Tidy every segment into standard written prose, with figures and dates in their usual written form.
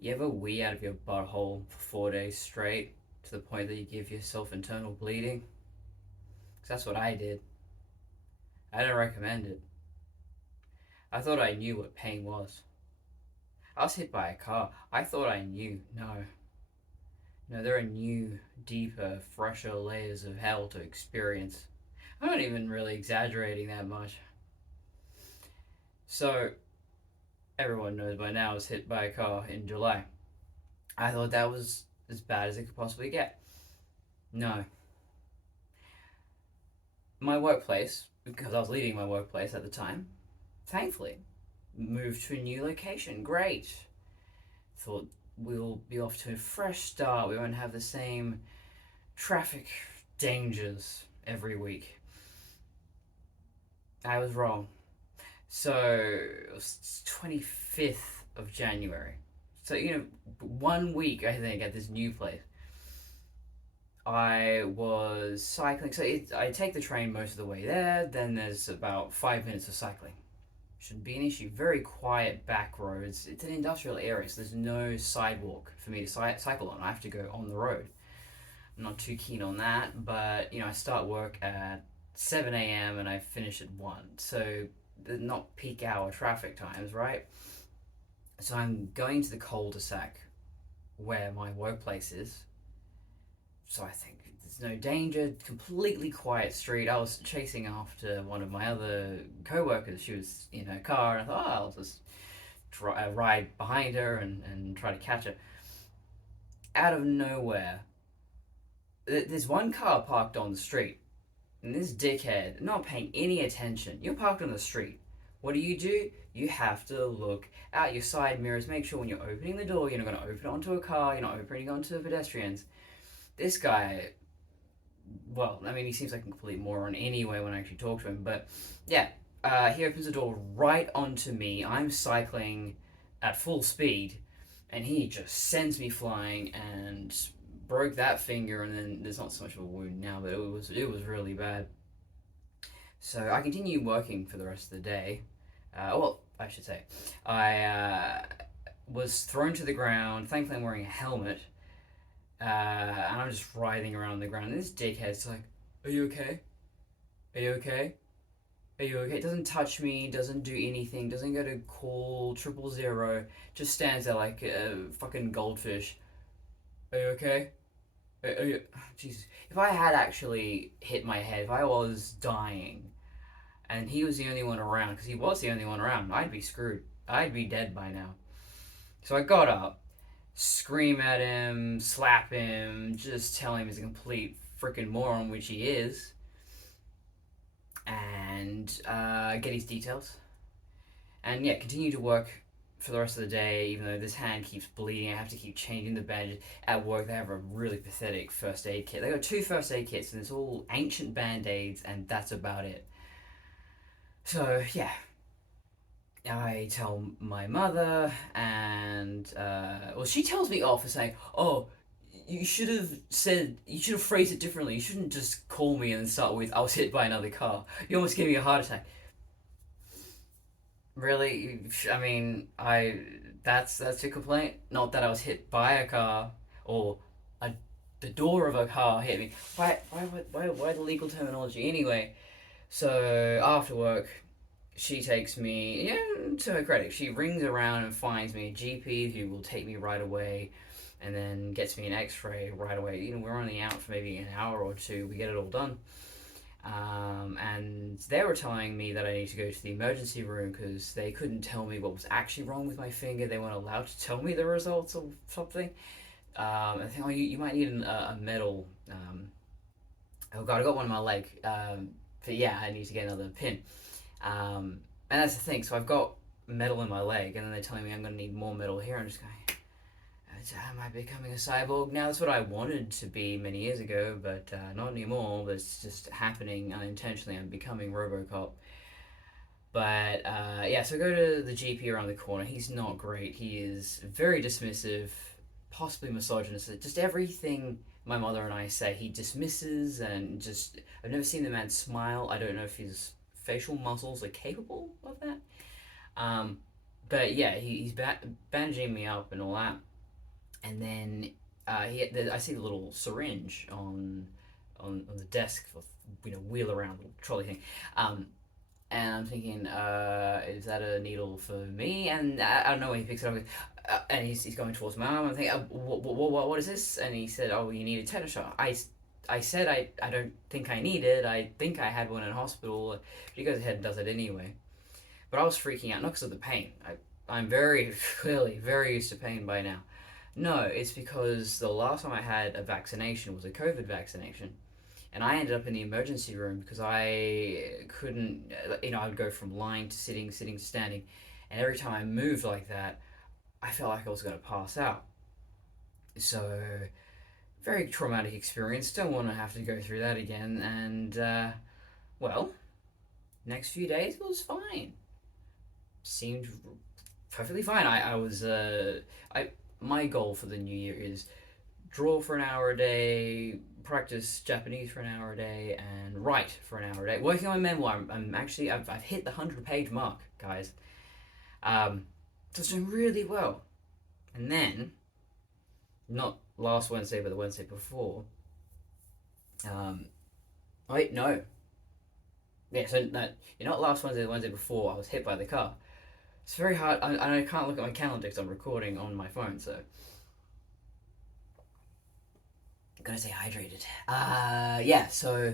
You ever wee out of your butthole for 4 days straight to the point that you give yourself internal bleeding? 'Cause that's what I did. I don't recommend it. I thought I knew what pain was. I was hit by a car. I thought I knew. No. No, there are new, deeper, fresher layers of hell to experience. I'm not even really exaggerating that much. So, everyone knows by now I was hit by a car in July. I thought that was as bad as it could possibly get. No. My workplace, because I was leaving my workplace at the time, thankfully, moved to a new location. Great. Thought we'll be off to a fresh start. We won't have the same traffic dangers every week. I was wrong. So it was 25th of January. So, 1 week, I think, at this new place. I was cycling. So I take the train most of the way there, then there's about 5 minutes of cycling. Shouldn't be an issue. Very quiet back roads. It's an industrial area, so there's no sidewalk for me to cycle on. I have to go on the road. I'm not too keen on that, but I start work at 7 a.m. and I finish at 1. So they're not peak hour traffic times, right? So I'm going to the cul-de-sac where my workplace is. So I think there's no danger, completely quiet street. I was chasing after one of my other co-workers. She was in her car, and I thought, oh, I'll just ride behind her and try to catch her. Out of nowhere, there's one car parked on the street, and this dickhead, not paying any attention. You're parked on the street. What do? You have to look out your side mirrors, make sure when you're opening the door, you're not going to open it onto a car, you're not opening it onto pedestrians. This guy, well, I mean, he seems like a complete moron anyway when I actually talk to him, but yeah, he opens the door right onto me. I'm cycling at full speed, and he just sends me flying and broke that finger, and then there's not so much of a wound now, but it was really bad. So I continued working for the rest of the day. Well, I should say, I was thrown to the ground. Thankfully, I'm wearing a helmet, and I'm just writhing around on the ground. And this dickhead's like, "Are you okay? Are you okay? Are you okay?" Doesn't touch me, doesn't do anything, doesn't go to call 000. Just stands there like a fucking goldfish. Are you okay? Are you? Jesus. If I had actually hit my head, if I was dying, and he was the only one around, because he was the only one around, I'd be screwed. I'd be dead by now. So I got up, scream at him, slap him, just tell him he's a complete freaking moron, which he is, and get his details. And yeah, continue to work for the rest of the day, even though this hand keeps bleeding. I have to keep changing the bandages. At work, they have a really pathetic first aid kit. They got two first aid kits, and it's all ancient band aids, and that's about it. So yeah, I tell my mother, and well, she tells me off for saying, "Oh, you should have phrased it differently. You shouldn't just call me and start with, I was hit by another car. You almost gave me a heart attack." Really? I mean, that's your complaint. Not that I was hit by a car or a, the door of a car hit me. Why the legal terminology anyway? So after work, she takes me, to her credit, she rings around and finds me a GP who will take me right away and then gets me an x-ray right away. We're only out for maybe an hour or two. We get it all done. And they were telling me that I need to go to the emergency room because they couldn't tell me what was actually wrong with my finger. They weren't allowed to tell me the results of something. I think, oh, you might need a metal. Oh god, I got one in my leg. But yeah, I need to get another pin. And that's the thing. So I've got metal in my leg, and then they're telling me I'm going to need more metal here. I'm just going, am I becoming a cyborg now? That's what I wanted to be many years ago, but not anymore. But it's just happening unintentionally. I'm becoming RoboCop. But yeah, so I go to the GP around the corner. He's not great. He is very dismissive, possibly misogynist. Just everything my mother and I say, he dismisses, and just I've never seen the man smile. I don't know if his facial muscles are capable of that. Um, But yeah, he's bandaging me up and all that, and then I see the little syringe on the desk for wheel around little trolley thing, um, and I'm thinking, is that a needle for me? And I don't know when he picks it up, and he's going towards my arm. I'm thinking, what is this? And he said, oh, you need a tetanus shot. I said I don't think I need it. I think I had one in hospital. But he goes ahead and does it anyway. But I was freaking out, not because of the pain. I'm very clearly very used to pain by now. No, it's because the last time I had a vaccination was a COVID vaccination. And I ended up in the emergency room because I couldn't, I would go from lying to sitting, sitting to standing. And every time I moved like that, I felt like I was going to pass out. So, very traumatic experience. Don't want to have to go through that again. And, well, next few days was fine. Seemed perfectly fine. I was, I my goal for the new year is draw for an hour a day, practice Japanese for an hour a day, and write for an hour a day. Working on my memoir. I'm actually I've hit the 100-page mark, guys. So it's doing really well. And then, not last Wednesday, but the Wednesday before. Um, wait, no. Yeah, so no, not last Wednesday, the Wednesday before. I was hit by the car. It's very hard. I can't look at my calendar because I'm recording on my phone, so gotta stay hydrated. Yeah. So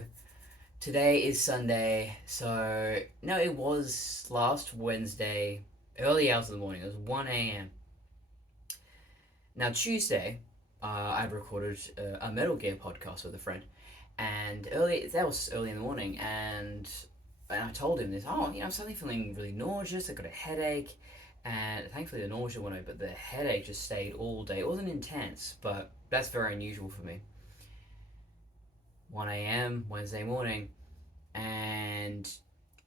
today is Sunday. So no, it was last Wednesday, early hours of the morning. It was 1 a.m. Now Tuesday, I recorded a Metal Gear podcast with a friend, and that was early in the morning, and I told him this. Oh, I'm suddenly feeling really nauseous. I got a headache, and thankfully the nausea went away, but the headache just stayed all day. It wasn't intense, but that's very unusual for me. 1 a.m. Wednesday morning, and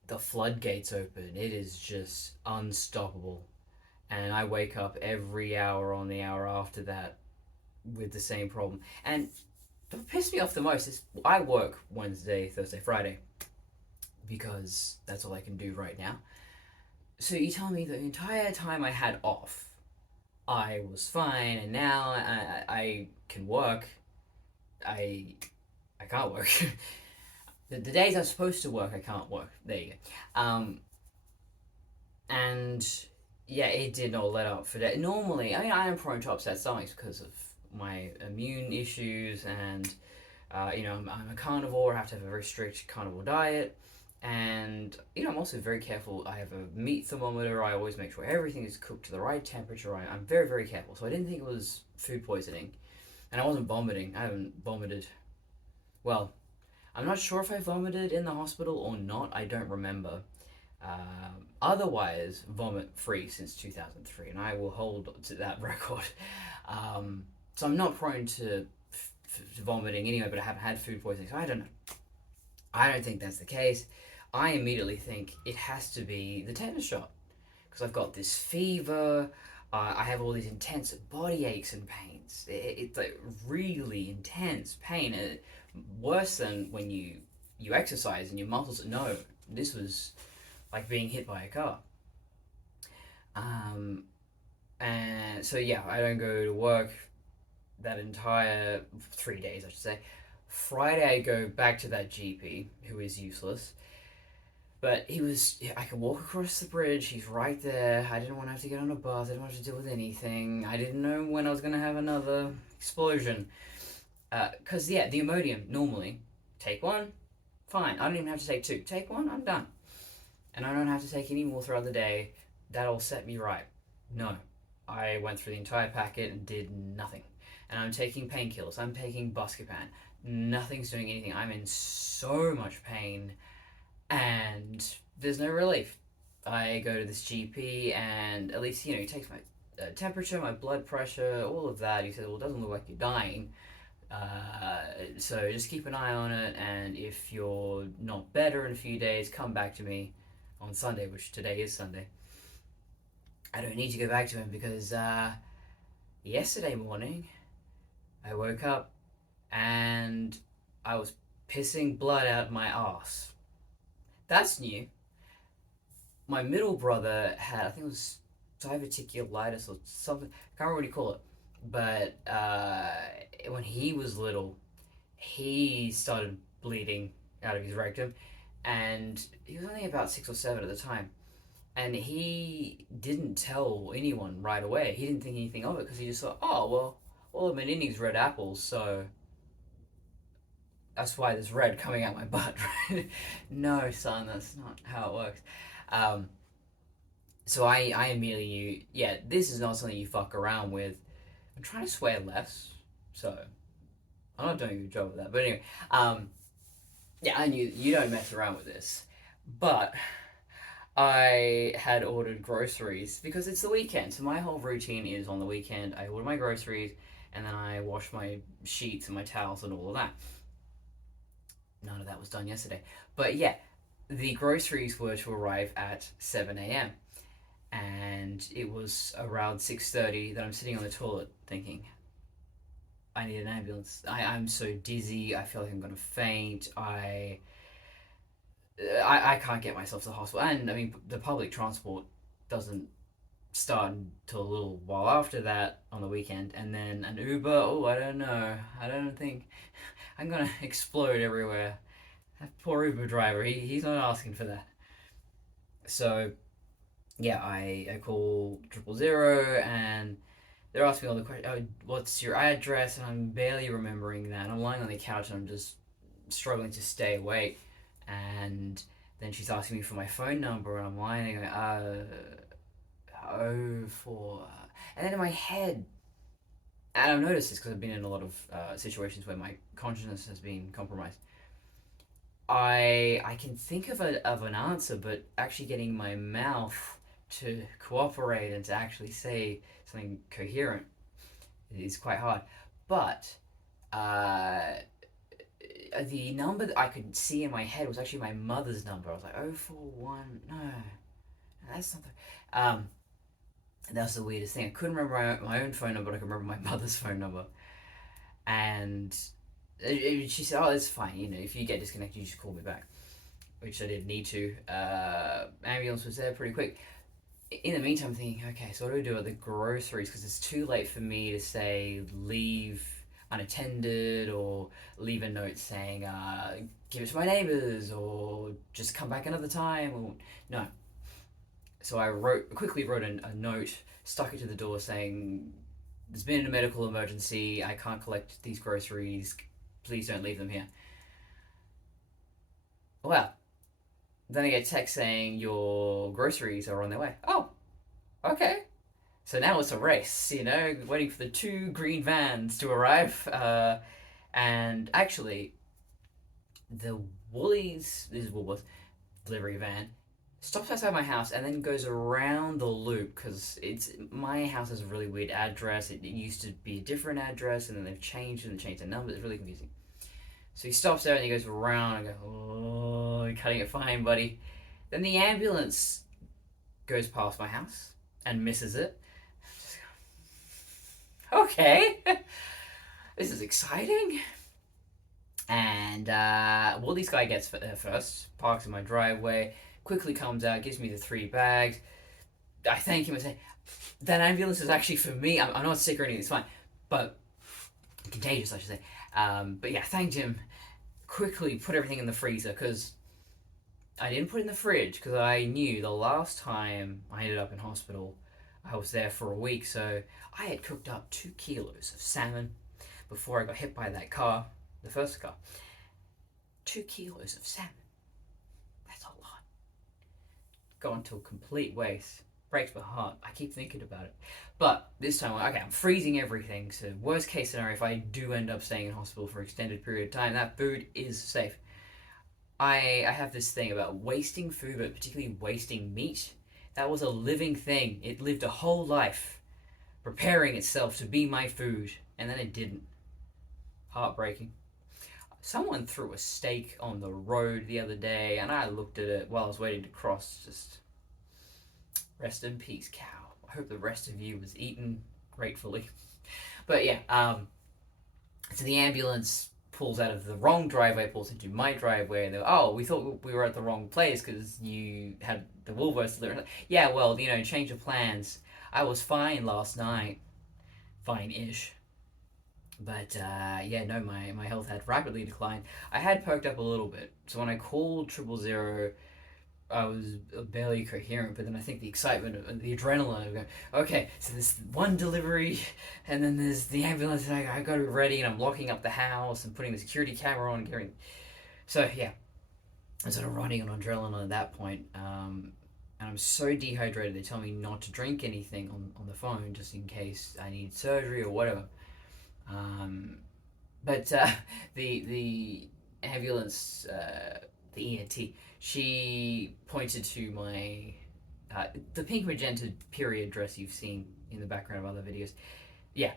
the floodgates open. It is just unstoppable. And I wake up every hour on the hour after that with the same problem. And what pissed me off the most is I work Wednesday, Thursday, Friday because that's all I can do right now. So you tell me the entire time I had off, I was fine, and now I can work. I I can't work. The days I'm supposed to work, I can't work. There you go. And yeah, it did not let up for that. Normally, I am prone to upset stomachs because of my immune issues, and I'm a carnivore. I have to have a very strict carnivore diet, and I'm also very careful. I have a meat thermometer. I always make sure everything is cooked to the right temperature. I'm very very careful. So I didn't think it was food poisoning, and I wasn't vomiting. I haven't vomited. Well, I'm not sure if I vomited in the hospital or not. I don't remember. Otherwise, vomit free since 2003, and I will hold to that record. So I'm not prone to vomiting anyway, but I haven't had food poisoning, so I don't know. I don't think that's the case. I immediately think it has to be the tetanus shot because I've got this fever. I have all these intense body aches and pains. It's like really intense pain, worse than when you exercise and your muscles. No, this was like being hit by a car. Um, and so yeah, I don't go to work that entire 3 days, I should say. Friday, I go back to that GP who is useless. But I could walk across the bridge. He's right there. I didn't want to have to get on a bus. I didn't want to deal with anything. I didn't know when I was going to have another explosion. Because, yeah, the Imodium, normally, take one, fine. I don't even have to take two. Take one, I'm done. And I don't have to take any more throughout the day. That'll set me right. No. I went through the entire packet and did nothing. And I'm taking painkillers. I'm taking Buscopan. Nothing's doing anything. I'm in so much pain and there's no relief. I go to this GP and at least, he takes my temperature, my blood pressure, all of that. He said, well, it doesn't look like you're dying. So just keep an eye on it, and if you're not better in a few days, come back to me on Sunday, which today is Sunday. I don't need to go back to him because yesterday morning I woke up and I was pissing blood out my ass. That's new. My middle brother had, I think it was diverticulitis or something. I can't remember what you call it. But when he was little, he started bleeding out of his rectum, and he was only about 6 or 7 at the time. And he didn't tell anyone right away. He didn't think anything of it because he just thought, oh well, all I'm eating red apples, so that's why there's red coming out my butt. No, son, that's not how it works. Um, so I immediately knew, yeah, this is not something you fuck around with. I'm trying to swear less, so I'm not doing a good job of that. But anyway, um, yeah, I knew you don't mess around with this. But I had ordered groceries because it's the weekend. So my whole routine is on the weekend. I order my groceries and then I wash my sheets and my towels and all of that. None of that was done yesterday. But yeah, the groceries were to arrive at 7 a.m. And it was around 6:30 that I'm sitting on the toilet thinking, I need an ambulance. I'm so dizzy. I feel like I'm going to faint. I can't get myself to the hospital. And I mean, the public transport doesn't start until a little while after that on the weekend. And then an Uber, oh, I don't know. I don't think I'm going to explode everywhere. That poor Uber driver, he's not asking for that. So, yeah, I call 000 and they're asking me all the questions. Oh, what's your address? And I'm barely remembering that. I'm lying on the couch and I'm just struggling to stay awake. And then she's asking me for my phone number, and I'm lying, oh, for. And then in my head, and I've noticed this because I've been in a lot of situations where my consciousness has been compromised. I can think of an answer, but actually getting my mouth to cooperate and to actually say something coherent is quite hard. But uh, the number that I could see in my head was actually my mother's number. I was like, 041, no, that's not the. And that was the weirdest thing. I couldn't remember my own phone number, but I could remember my mother's phone number. And she said, oh, it's fine. You know, if you get disconnected, you just call me back. Which I didn't need to. Ambulance was there pretty quick. In the meantime, I'm thinking, okay, so what do we do at the groceries? Because it's too late for me to say leave unattended or leave a note saying give it to my neighbors or just come back another time. Or no. So I quickly wrote a note, stuck it to the door saying, there's been a medical emergency. I can't collect these groceries. Please don't leave them here. Well, then I get a text saying your groceries are on their way. Oh, okay. So now it's a race, waiting for the two green vans to arrive. And actually, the Woolies, this is Woolworths delivery van, stops outside my house and then goes around the loop because it's my house has a really weird address. It used to be a different address and then they've changed and changed the number. It's really confusing. So he stops there and he goes around and I go, oh, you're cutting it fine, buddy. Then the ambulance goes past my house and misses it. Okay, this is exciting. And well, this guy gets there first, parks in my driveway, quickly comes out, gives me the 3 bags. I thank him and say, that ambulance is actually for me. I'm not sick or anything, it's fine. But contagious, I should say. But yeah, thanked him. Quickly put everything in the freezer because I didn't put it in the fridge because I knew the last time I ended up in hospital, I was there for a week. So I had cooked up 2 kilos of salmon before I got hit by that car, the first car. 2 kilos of salmon. That's a lot. Gone to a complete waste. Breaks my heart. I keep thinking about it. But this time, okay, I'm freezing everything. So worst case scenario, if I do end up staying in hospital for an extended period of time, that food is safe. I have this thing about wasting food, but particularly wasting meat. That was a living thing. It lived a whole life preparing itself to be my food, and then it didn't. Heartbreaking. Someone threw a steak on the road the other day, and I looked at it while I was waiting to cross. Just rest in peace, cow. I hope the rest of you was eaten gratefully. But yeah, so the ambulance pulls out of the wrong driveway, pulls into my driveway, and they're, oh, we thought we were at the wrong place because you had the Woolworths delivered. Yeah, well, change of plans. I was fine last night, fine-ish. But yeah, no, my health had rapidly declined. I had perked up a little bit, so when I called 000, I was barely coherent. But then I think the excitement and the adrenaline of going, okay, so there's one delivery, and then there's the ambulance, and I got to be ready, and I'm locking up the house and putting the security camera on, and getting. So yeah, I'm sort of running on adrenaline at that point. And I'm so dehydrated. They tell me not to drink anything on the phone just in case I need surgery or whatever. Um, but the ambulance, the ENT, she pointed to my the pink magenta period dress you've seen in the background of other videos. Yeah,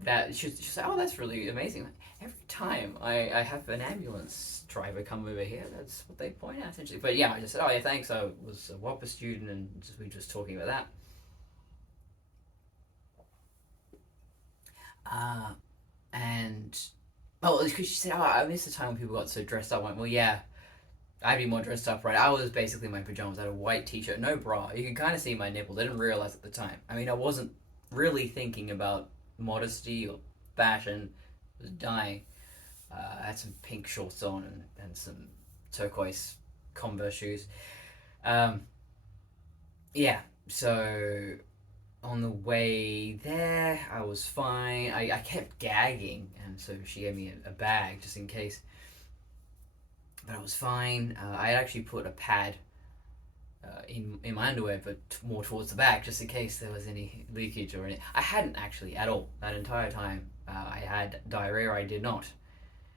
that she's like, oh, that's really amazing. Every time I have an ambulance driver come over here, that's what they point out essentially. But yeah, I just said, oh yeah, thanks. I was a WAPA student, and we were just talking about that. Uh, and oh, because she said, oh, I missed the time when people got so dressed up. I went, well, yeah, I'd be more dressed up, right? I was basically in my pajamas. I had a white t-shirt, no bra. You can kind of see my nipples. I didn't realize at the time. I mean, I wasn't really thinking about modesty or fashion. I was dying. I had some pink shorts on and some turquoise Converse shoes. Um, yeah, so on the way there, I was fine. I kept gagging, and so she gave me a bag just in case. But I was fine. I had actually put a pad in my underwear, but more towards the back, just in case there was any leakage or any. I hadn't actually at all that entire time. I had diarrhea. I did not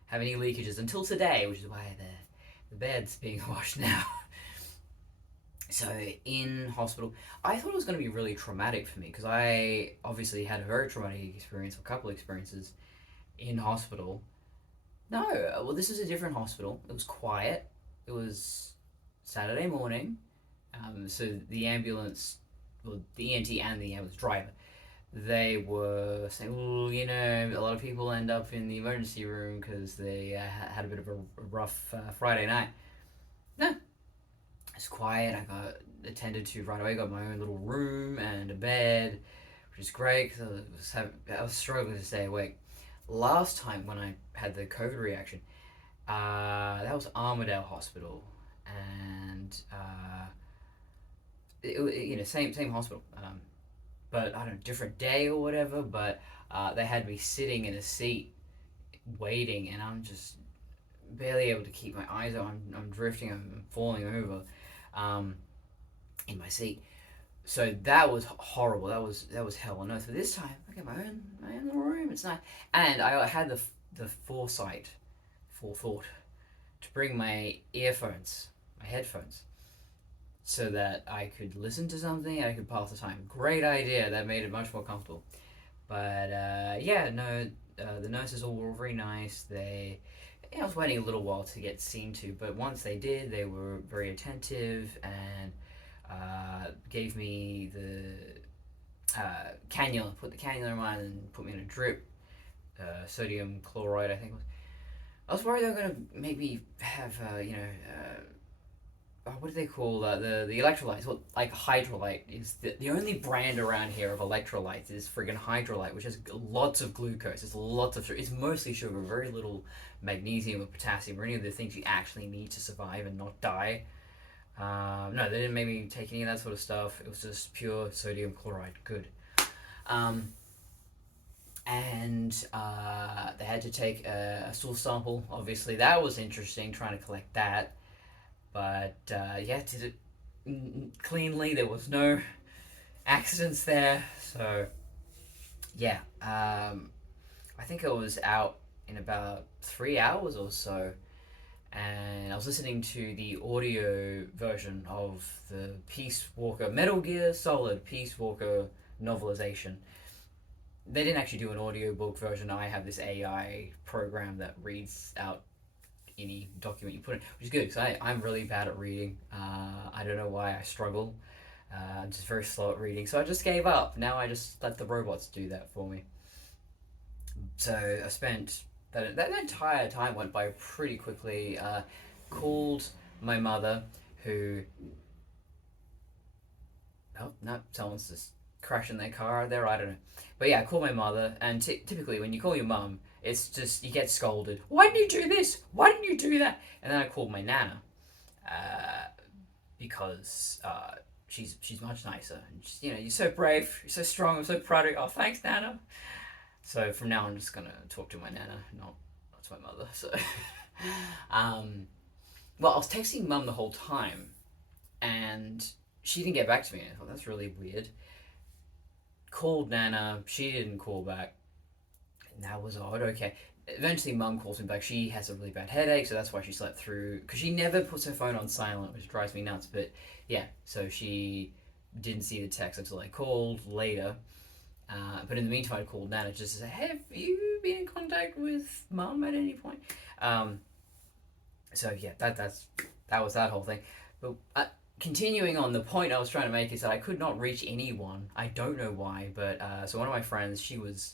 have any leakages until today, which is why the bed's being washed now. So in hospital, I thought it was going to be really traumatic for me because I obviously had a very traumatic experience, a couple of experiences in hospital. No, well, this is a different hospital. It was quiet. It was Saturday morning. So the ambulance, well, the ENT and the ambulance driver, they were saying, well, a lot of people end up in the emergency room because they had a bit of a rough Friday night. No, it's quiet. I got attended to right away. Got my own little room and a bed, which is great because I was struggling to stay awake. Last time when I had the COVID reaction, that was Armidale Hospital, and same hospital, but I don't know, different day or whatever. But they had me sitting in a seat waiting, and I'm just barely able to keep my eyes on. I'm drifting. I'm falling over in my seat. So that was horrible. That was hell on earth. But this time, I got my own little room. It's nice, and I had the forethought to bring my earphones, my headphones, so that I could listen to something and I could pass the time. Great idea. That made it much more comfortable. But yeah, no, the nurses all were very nice. I was waiting a little while to get seen to, but once they did, they were very attentive and gave me the cannula, put the cannula in mine and put me in a drip, sodium chloride, I think it was. I was worried they were going to make me have, what do they call the electrolytes? Well, like Hydrolyte is the only brand around here of electrolytes is friggin' Hydrolyte, which has lots of glucose. It's lots of sugar. It's mostly sugar, very little magnesium or potassium or any of the things you actually need to survive and not die. No, they didn't make me take any of that sort of stuff. It was just pure sodium chloride. Good. And they had to take a stool sample. Obviously, that was interesting, trying to collect that. But yeah, did it cleanly. There was no accidents there. So yeah, I think I was out in about 3 hours or so, and I was listening to the audio version of the Peace Walker, Metal Gear Solid Peace Walker novelization. They didn't actually do an audiobook version. I have this AI program that reads out any document you put in, which is good because I'm really bad at reading. I don't know why I struggle. I'm just very slow at reading, so I just gave up. Now I just let the robots do that for me. So I spent that entire time went by pretty quickly. Called my mother, who oh no, someone's just crashing their car there. I don't know, but yeah, I called my mother, and typically when you call your mum, it's just you get scolded. Why didn't you do this? Why didn't you do that? And then I called my nana, uh, because she's much nicer. And she's, you're so brave, you're so strong. I'm so proud of you. Oh, thanks, nana. So from now on, I'm just gonna talk to my nana, not to my mother. So, um, well, I was texting mum the whole time, and she didn't get back to me. I thought that's really weird. Called Nana, she didn't call back. And that was odd. Okay. Eventually, mum calls me back. She has a really bad headache, so that's why she slept through. Because she never puts her phone on silent, which drives me nuts. But yeah, so she didn't see the text until I called later. But in the meantime, I called Nana just to say, have you been in contact with mum at any point? Um, so yeah, that was that whole thing. But continuing on, the point I was trying to make is that I could not reach anyone. I don't know why, but so one of my friends, she was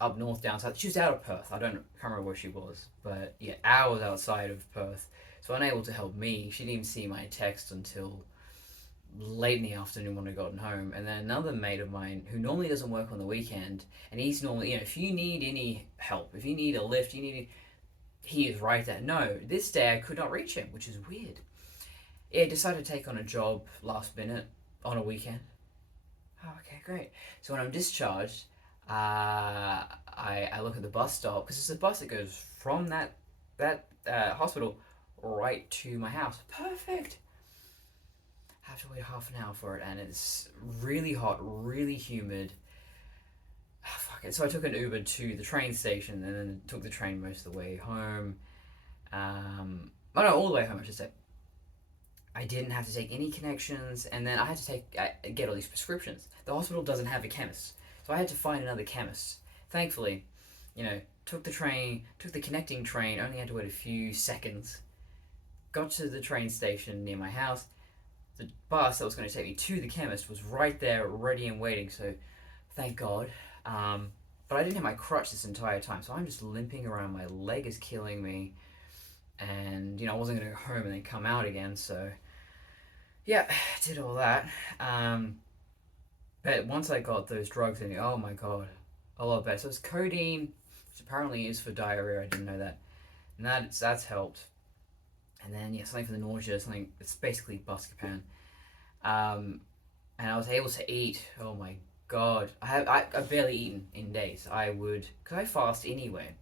up north, down south. She was out of Perth. Can't remember where she was, but yeah, hours outside of Perth. So unable to help me. She didn't even see my text until late in the afternoon when I gotten home. And then another mate of mine who normally doesn't work on the weekend, and he's normally, if you need any help, if you need a lift, he is right there. No, this day I could not reach him, which is weird. Yeah, he decided to take on a job last minute on a weekend. Oh, okay, great. So when I'm discharged, I look at the bus stop because it's a bus that goes from that hospital right to my house. Perfect. I have to wait half an hour for it, and it's really hot, really humid. Oh, fuck it. So I took an Uber to the train station, and then took the train most of the way home. Oh no, all the way home, I should say. I didn't have to take any connections, and then I had to get all these prescriptions. The hospital doesn't have a chemist, so I had to find another chemist. Thankfully, took the train, took the connecting train, only had to wait a few seconds. Got to the train station near my house. The bus that was going to take me to the chemist was right there, ready and waiting. So, thank God. But I didn't have my crutch this entire time, so I'm just limping around. My leg is killing me, and I wasn't going to go home and then come out again. So yeah, did all that. But once I got those drugs in, oh my god, a lot better. So it's codeine, which apparently is for diarrhea. I didn't know that, and that's helped. And then something for the nausea, something it's basically Buscopan. And I was able to eat. Oh my god, I've barely eaten in days. Because I fast anyway,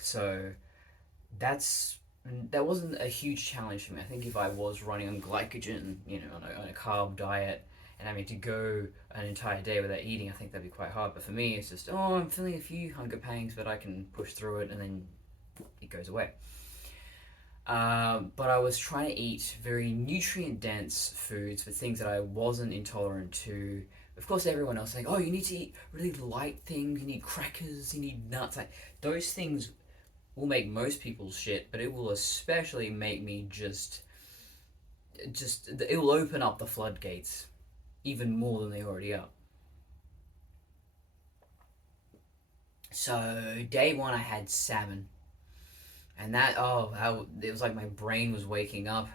so that's that wasn't a huge challenge for me. I think if I was running on glycogen, on a carb diet, and having to go an entire day without eating, I think that'd be quite hard. But for me, it's just, I'm feeling a few hunger pangs, but I can push through it, and then it goes away. But I was trying to eat very nutrient dense foods with things that I wasn't intolerant to. Of course, everyone else saying, "Oh, you need to eat really light things. You need crackers. You need nuts." Like those things will make most people's shit, but it will especially make me just it will open up the floodgates even more than they already are. So day one, I had salmon, and it was like my brain was waking up,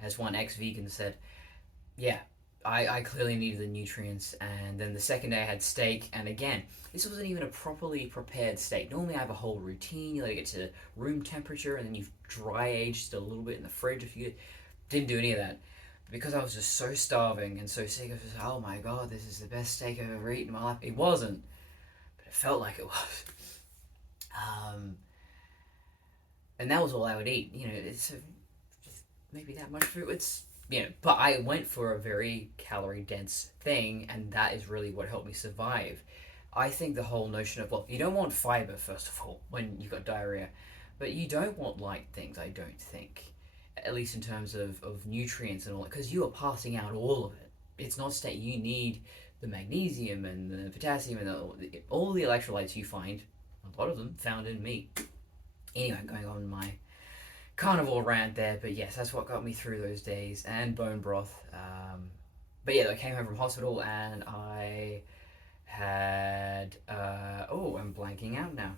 as one ex-vegan said. Yeah, I clearly needed the nutrients. And then the second day I had steak, and again, this wasn't even a properly prepared steak. Normally I have a whole routine. You let it get to room temperature, and then you dry age just a little bit in the fridge if you didn't do any of that. But because I was just so starving and so sick, I was just, oh my god, this is the best steak I've ever eaten in my life. It wasn't, but it felt like it was. Um, and that was all I would eat. It's just maybe that much food. But I went for a very calorie dense thing, and that is really what helped me survive. I think the whole notion of, well, you don't want fiber, first of all, when you've got diarrhea, but you don't want light things, I don't think. At least in terms of nutrients and all that, because you are passing out all of it. It's not state you need the magnesium and the potassium and all the electrolytes you find, a lot of them found in meat. Anyway, going on my carnivore rant there, but yes, that's what got me through those days, and bone broth. But yeah, I came home from hospital and I had I'm blanking out now.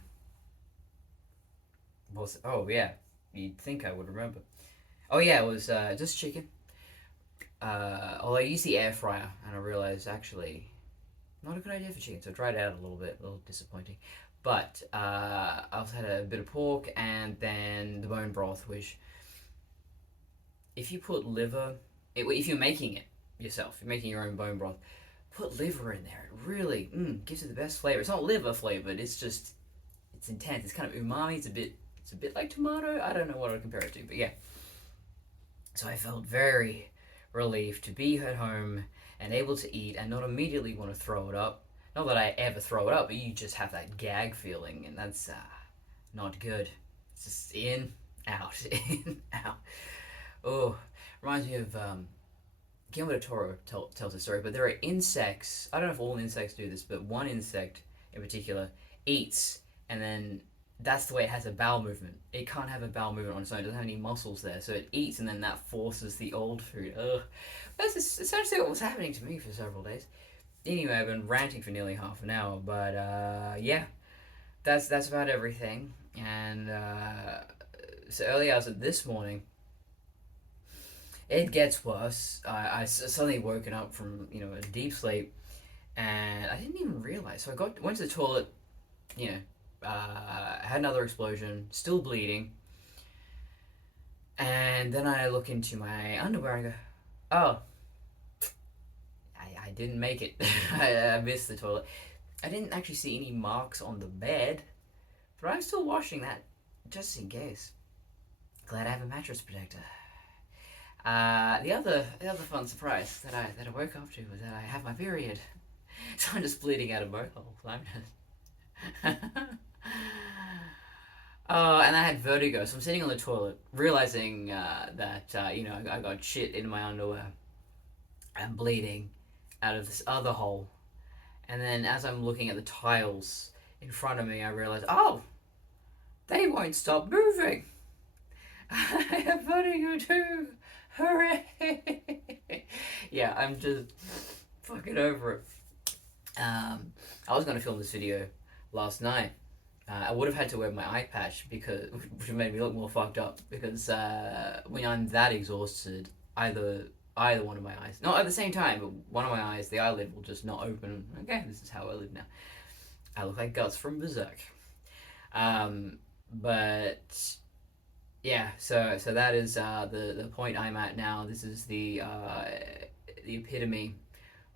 Oh yeah, you'd think I would remember. Oh yeah, it was just chicken. Although I used the air fryer, and I realized actually not a good idea for chicken, so I dried it out a little bit, a little disappointing. But I also had a bit of pork and then the bone broth, which if you put liver, if you're making it yourself, you're making your own bone broth, put liver in there. It really gives it the best flavor. It's not liver flavored. It's just it's intense. It's kind of umami. It's a bit like tomato. I don't know what I'd compare it to, but yeah. So I felt very relieved to be at home and able to eat and not immediately want to throw it up. Not that I ever throw it up, but you just have that gag feeling, and that's not good. It's just in, out, in, out. Oh, reminds me of Guillermo del Toro tells a story, but there are insects. I don't know if all insects do this, but one insect in particular eats, and then that's the way it has a bowel movement. It can't have a bowel movement on its own. It doesn't have any muscles there, so it eats, and then that forces the old food. Ugh. That's essentially what was happening to me for several days. Anyway, I've been ranting for nearly half an hour, but yeah, that's about everything. And so early hours of this morning, it gets worse. I suddenly woken up from a deep sleep, and I didn't even realize. So I went to the toilet. You know, had another explosion, still bleeding, and then I look into my underwear and go, "Oh, I didn't make it. I missed the toilet. I didn't actually see any marks on the bed, but I'm still washing that just in case. Glad I have a mattress protector." The other fun surprise that I woke up to was that I have my period. So I'm just bleeding out of both holes. I'm just oh, and I had vertigo, so I'm sitting on the toilet, realizing that I got shit in my underwear and bleeding out of this other hole. And then as I'm looking at the tiles in front of me, I realize, oh, they won't stop moving. I have vertigo too. Hooray! Yeah, I'm just fucking over it. I was gonna film this video last night. I would have had to wear my eye patch because which made me look more fucked up because when I'm that exhausted, either one of my eyes, not at the same time, but one of my eyes, the eyelid will just not open. Okay, this is how I live now. I look like Guts from Berserk. But yeah, so that is the point I'm at now. This is the epitome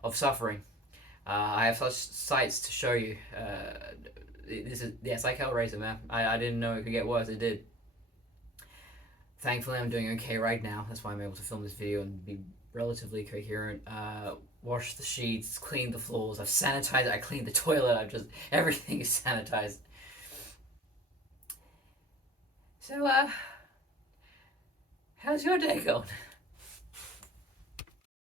of suffering. I have such sights to show you. This is it's like Hellraiser, man. I didn't know it could get worse. It did. Thankfully, I'm doing okay right now. That's why I'm able to film this video and be relatively coherent. Wash the sheets, clean the floors. I've sanitized. I cleaned the toilet. I've just everything is sanitized. So, how's your day going?